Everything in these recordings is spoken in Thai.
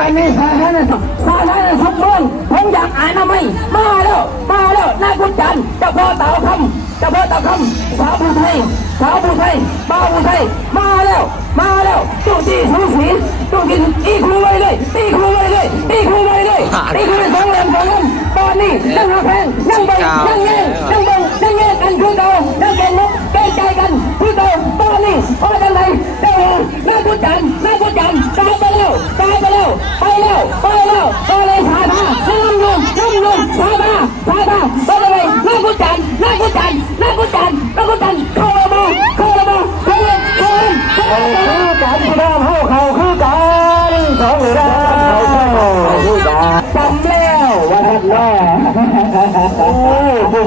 ตอนนี้สาธารณสุขเมืองผมอยากอ่านนะไม่มาแล้วนายกุญจันเจ้าพ่อเต่าคำสาวผู้ไทยบ้าผู้ไทยมาแล้วตู้จีสูสีตู้กินอีครูไว้เลยตีครูเลยสองเล่มตอนนี้นั่งหาแพงนั่งแย่งกันคือเก่านั่งแกงนกแกงใจกันคือเก่าตอนนี้พอกันไหนได้เหรอนายกุญจันตายไปแล้วตายเลยสาธาน้ำลงสาธาไปเลยนายกุญจันเข้าระบการที่น้ำเขาคือการสองเหลือจำแล้วว่าท่านแน่ผู้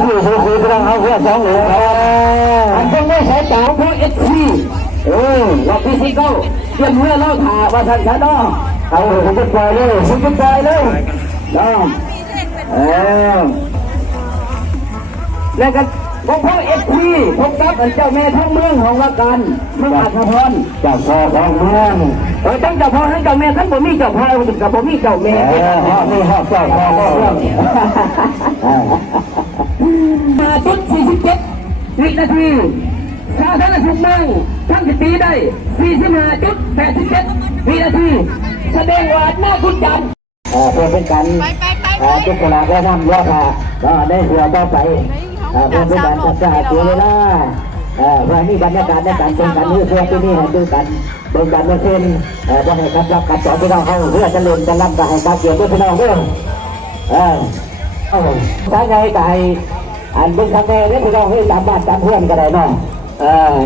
กำลังเอาเพื่อสองเหลืออันต้องไม่ใช้จ่ายพวกFCว่าพี่ซิโก้เตรียมเมื่อเล่าถ่าว่าท่านชนะเอาผมจะปล่อยเลยน้องแล้วก็พวกFCพบกับเจ้าแม่ทั้งเมืองของว่ากันเมืองอัศพรเจ้าพ่อของเมืองทั้งเจ้าพ่อทั้งเจ้าแม่ทั้งบ่มีเจ้าพ่อกับบ่มีเจ้าแม่นี่ฮะเจ้าพ่อของเมืองมาจุด47วินาทีสาธารณสุขเมืองทั้ง10ปีได้45.87วินาทีแสดงว่าหน้าคุณจันเพื่อเป็นการจุดกระดาษและนำยอดก็ได้เสือต่อไปเพื่อเป็นการจัดจ่ายตัวเวลาเพื่อนี้บรรยากาศในการเป็นการยืดเสื้อที่นี่ดูกันเป็นการเมื่อคืนจะให้ครับรับการสอนพี่น้องเขาเพื่อจะเล่นจะรับการให้การเกี่ยวกับพี่น้องเรื่องใช้ไงไก่อันเป็นครั้งแรกที่พี่น้องให้ตามบ้านตามเพื่อนกันได้เนาะ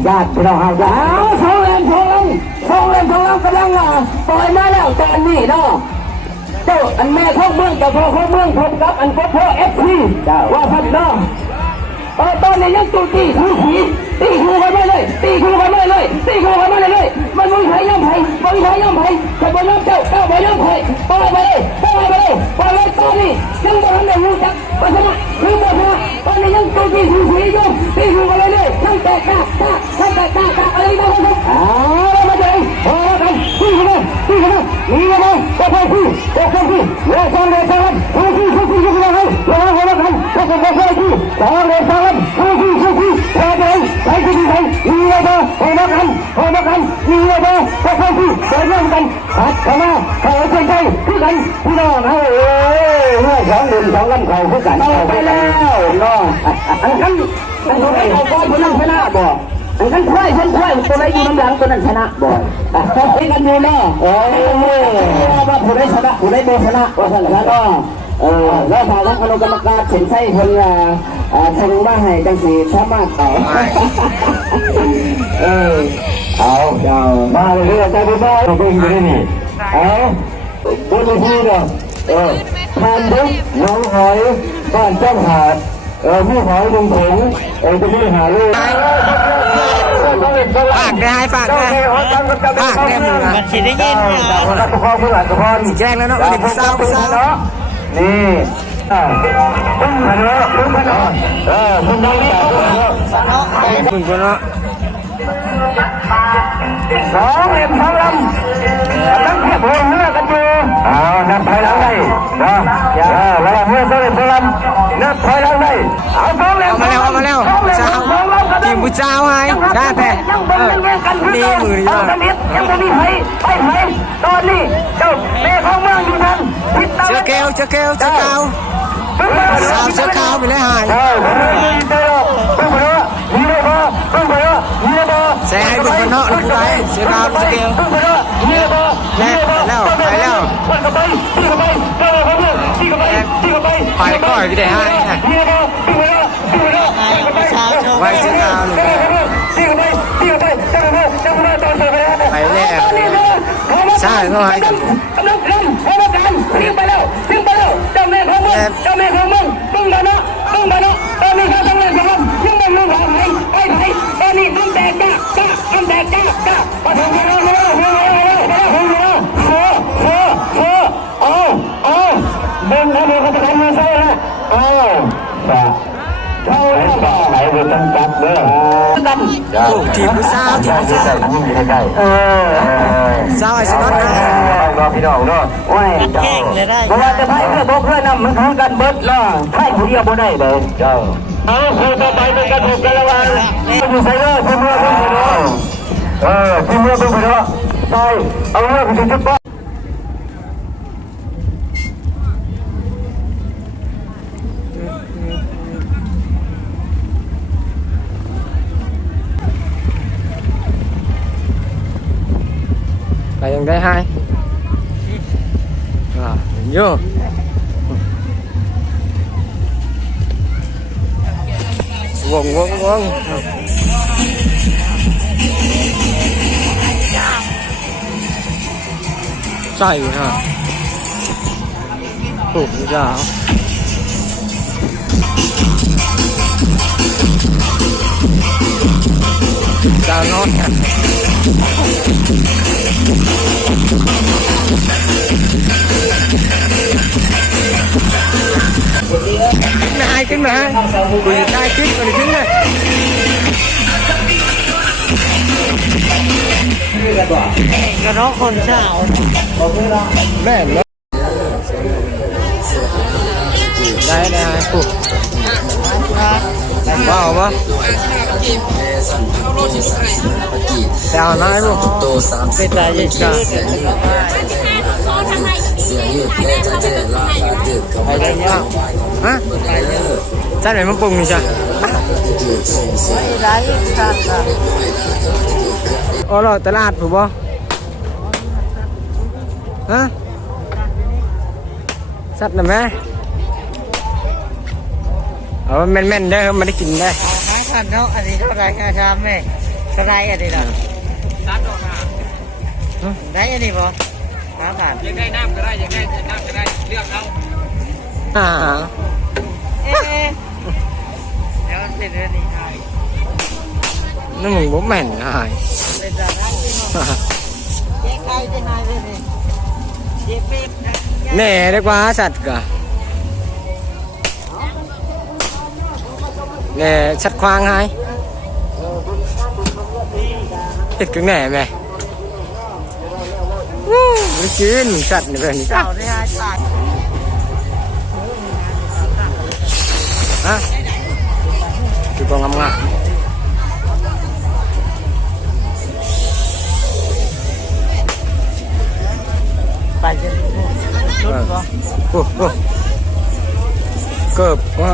ญาติพี่น้องเขาจะสองเล่มกำลังปล่อยมาแล้วตอนนี้เนาะเจ้าอันแม่ข้องเมืองเจ้าพ่อข้องเมืองพบกับอันพ่อFCว่าพันเนาะตอนนี้ยังตูตีหูผีตีหูกันไม่เลยมันไม่ใช่ย่ำไผ่แต่บนน้ำเจ้าบนย่ำไผ่ปล่อยไปเลยตอนนี้ยังบ่ทันได้รู้จักปัญหาหรือบ่ชนะตอนนี้ยังตูตีหูผีอยู่ตีหูกันเลยทั้งแตกอะไรบ้างครับมาเลยพอกันตีกันนี่กันเลยก็พอพี่ว่าสองเลยกันพี่ยังไงว่ากันก็พอพี่สองเลยกันพี่ไปที่ไหนนี่เลยพอกันนี่เลยก็พอพี่เดินเรื่องกันขัดเข้ามาเขาใจคือกันพี่น้องเขาสองลำเขาคือกันเอาไปแล้วเนาะอันนั้นเขาบอลคนนั้นชนะบ่อันนั้นควายตัวไหนอยู่น้ำหลังตัวนั้นชนะบ่ให้กันดูเนาะว่าผู้ใดชนะผู้ใดโดนชนะว่าชนะเนาะแล้วทางคณะกรรมการเห็นใช่คนทางบ้านให้จังสีสามารถต่อเอามาเลยใจดีมากเราเป็นยังไงนี่บนที่เนาะทานดุ๊กน้องหอยบ้านเจ้าหาดผู้หอยลุงผงจะมีหาลูกฝากได้มึงอ่ะมันฉีดได้ยินสีแจ้งแล้วเนาะเด็กสาวนี่พึ่งพันเนาะพึ่งน้องพึ่งคนเนาะสองเล่มสองลำตั้งเทียบหัวเนื้อกันอยู่นับถอยหลังได้แล้วเมื่อสองเล่มสองลำนับถอยหลังได้เอาสองเล่มเอามาแล้วเจ้าทีมผู้เจ้าไงใช่แต่นี่มือดีมากยังไม่มีใครไปตอนนี้เจ้าแม่ของเมืองอยู่นั่นเชือเกลสาวเชือขาวไปเลยหายใส่ให้บุญคนเนาะลูกไปเชือขาวเชือเกลแล้วไปก่อยพี่ได้ให้ไว้เชือขาวไปแล้วใช่ก็ให้กำลังทิ้งไปแล้วเจ้าแม่ของมึงต้องมาเนาะตอนนี้เขาต้องเล่นกันยังไม่รู้ว่าไปตอนนี้ต้องแตกจ้าปฐมมาแล้วเดินทางเขาจะทำมาใช่ไหมเข้าไหนจะต้องจับเด้อกัน ทีมผู้สาวทีมผู้สาว ยิ่งอยู่ใกล้สาวไอ้สนอนนะ รอพี่น้องเนาะโอ้ยเจ้าเพราะว่าจะไพ่เพื่อบอกเพื่อนำมันของกันเบิดเนาะไพ่ผู้เดียวบ่ได้เลยเจ้าเอาคือต่อไปเป็นการถูกกันระวังอยู่ใส่เลยทีมเมื่อเพิ่งไปเนาะทีมเมื่อเพิ่งไปเนาะใช่เอาเรื่องไปถึงจุด ไปยังได้ให้โย่วงใส่ฮะถูกจ้าจ้านอนกันนายขึ้นมาคุยนายขึ้นมาขึ้นเลยกระน้องคนเช้าแม่เลยได้ปุ๊บว้าววะแต่เอาหน้าลูกเป็นใจยิ่งจ้าไปได้ยังฮะจ้าไหนมันปรุงนี่จ้ะโอ้เราตลาดถูกป่ะฮะสัตว์นะแม่เอาแม่นๆได้ครับไม่ได้กินได้ขันเนาะอันนี้เท่าไรครับแม่เท่าไรอันนี้ล่ะได้อันนี้บ่ขันยังได้น้ำก็ได้ยังได้น้ำก็ได้เลือกเอาเดี๋ยวติดเรื่องนี้ไทยนั่นมึงบ่แม่นหายเป็นจะได้เจ๊ใครจะหายไปเลยเจ๊เป็ดแน่ได้กว่าสัตว์กะแน่สัตว์ควางหายเห็ดกันแน่ไหมไม่กินสัตว์นี่เป็นนี่เต่าได้หายตายฮะคือกองงามไปจนชุดก็เกือบว่า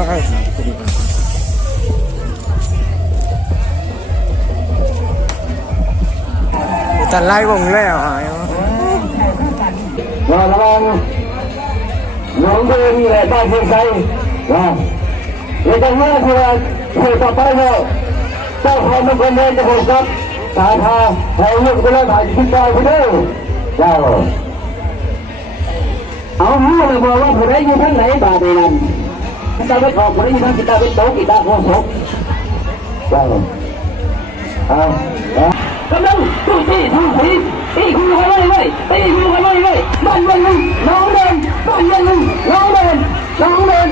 ตัดไล่วงแล้วหายระวังหลวงเดินนี่แหละได้เพียงใจนะในจังหวะที่ว่าเกิดต่อไปแล้วเจ้าของมันคนเดินจะโผล่กับสาธาเราเลือกไปแล้วถ่ายคลิปได้ไปด้วยเจ้าเอาหูเลยบอกว่าผู้ใดอยู่ทั้งไหนบาดนั้นกีตาร์ไม่ออกผู้ใดอยู่ทั้งกีตาร์ไม่โตกีตาร์โคศกเจ้ากำลังตู้ตีทูสีตีคุยกันเลยตีคุยกันเลยบ้านเมืองน้องเดินบ้านเมืองน้องเดิน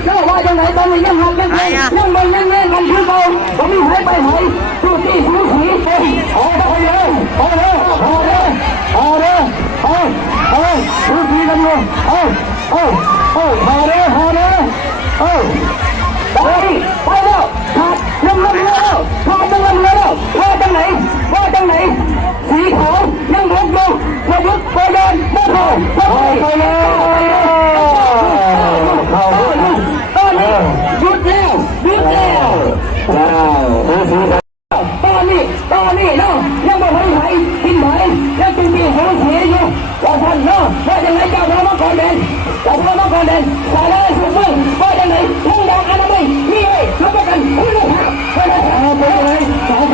เจ้าว่าจังไหนตอนนี้ยังหันยังไงยังมันยังไงมันคือเบาผมมีหายไปหายตู้ตีทูสีเอาเลยทูสีกันเลยหาเลยไปแล้วขาดยังลำแล้วขาดยังลำแล้วว่าจังไหนสีขาวยังลงอยู่ระยุกต์ไปเดินไม่พอไปแล้วตอนนี้หยุดแล้วตอนนี้เนาะยังไม่ไหวกินไหมยังตึงตีหัวเสียอยู่ว่าท่านเนาะว่าจังไหนเจ้าพระมก่อนเด่นสารเลยสุดมึงว่าจังไหนมุ่งดังอนามัยมีไว้รับประกันคุณภาพไปเลยสาธ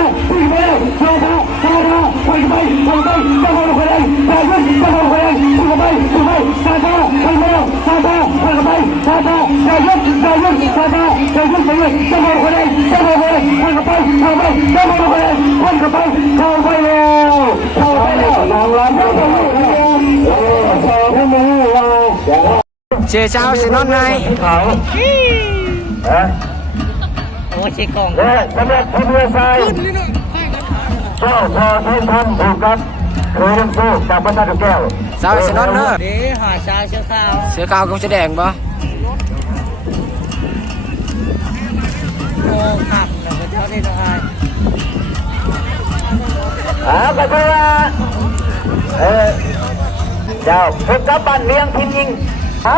าคุยไปแล้วสาธาคุยไปจะมองคนใดจะมองคนใดคุยไปสาธาคุยไปแล้วสาธาคุยไปสาธาจะยุบสาธาจะยุบไปเลยจะมองคนใดคุยไปจะมองคนใดเข้าไปแล้วนางรับเจ้าสินอนไง ว่าใช่กล่อง และสำหรับทีมเรือทรายเจ้าพอเทนทันถูกครับเคยเล่นสู้จากบ้านนาแก้ว สาวเสนอนเนอะ เดี๋ยวหาชาเชื้อข้าว เสือขาวกับเสือแดงปะ โอ้ขับแล้วก็เท่านี้ต้องอาย ก็คือว่าเจ้าพบกับบ้านเลี้ยงทีมยิง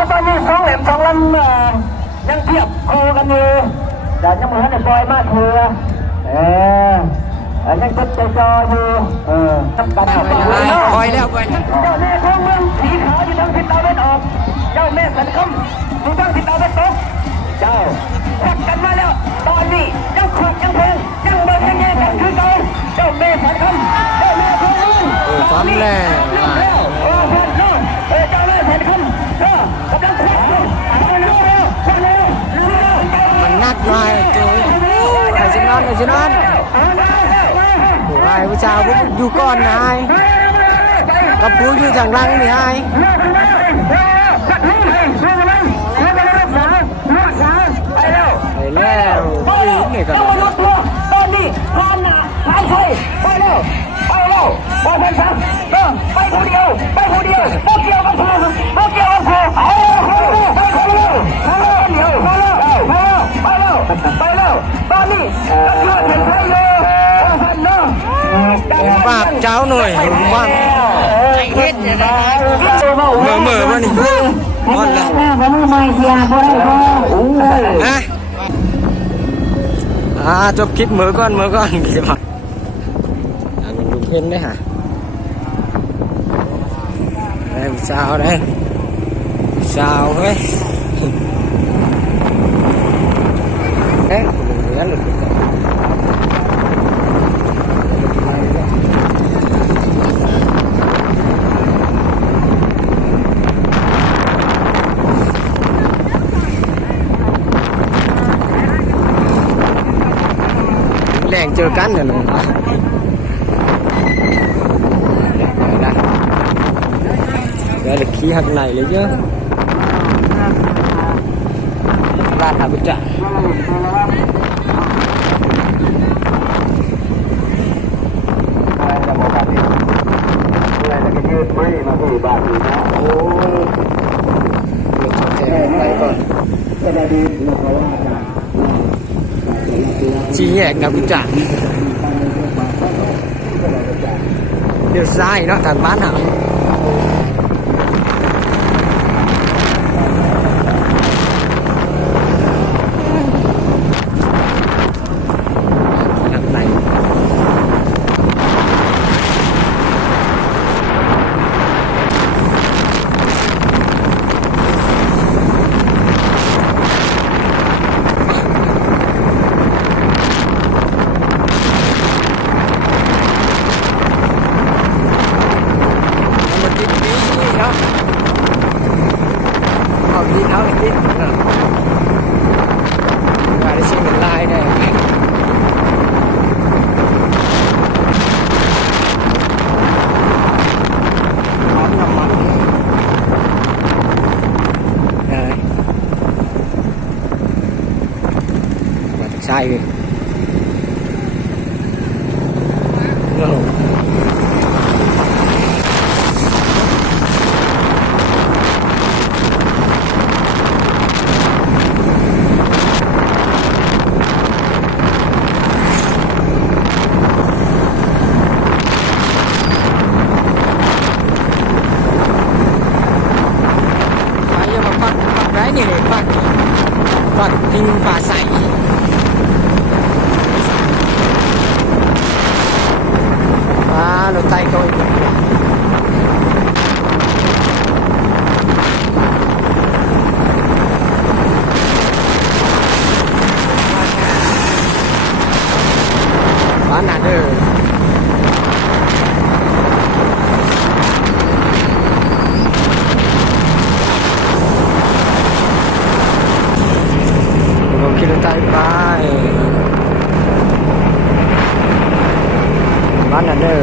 ตอนนี้2 แหลม 2 ลำยังเทียบคู่กันอยู่แต่ยังไม่ทันได้ปล่อยมาเถื่อยังจดใจจออยู่ทำการ ปล่อยแล้วปล่อยแล้ว เจ้าแม่ของเมืองสีขาวอยู่ทางทิศตะวันออกเจ้าแม่สันคำอยู่ทางทิศตะวันตกเจ้าควักกันมาแล้วตอนนี้ยังขวักยังเพลงยังเบิกยังแย่กันคือเก่าเจ้าแม่สันคำเจ้าแม่ของเมือง ความแรง เร็วเพื่อนน้องเจ้าแม่สันคำกำลังควักอยู่เร็วเร็วเร็ว มันนักหน่อยตัวไอ้เสนอนไอ้เสนอนโอ้ยผู้ชายผมอยู่ก่อนนายกับผู้อยู่ทางหลังนี่ไอ้ไปแล้วปีนนี่กัน ต้องมารถตัวตอนนี้ผ่านหน้าผ่านใครไปเร็วไปเร็วไปเพื่อนครับไปผู้เดียวไปผู้เดียวพวกเกี่ยวกับผู้พวกเกี่ยวกับผู้ไปคนเดียวไปเร็วไปเร็วไปเร็วไปเร็วตอนนี้ก็คือเห็นใครเลยท่านเนาะ ผมปากเจ้าหน่อยผมว่า ใจเฮ็ดอย่างไร เหม่อมานี่มอนละ ผมไม่เสียบ่ได้บ่ จบคลิปเหม่อก่อนกี่จะมาลุงเพ่นได้ฮะได้สาวได้สาวเฮ้ยเอ๊ะเหลือหลุดแรงเจอกันเนี่ยนะเดี๋ยวขี้หักไหลเลยเยอะลาดหาบุจ่าชี้แยกนะบุจ่าเดี๋ยวซ้ายเนาะทางบ้านหาใช่เลยไปยังมาปักได้นี่เลยปักทิ้งป่าใสรถไฟเขาอีกบ้านนาเด้อผมคิดรถไฟไปบ้านนาเด้อ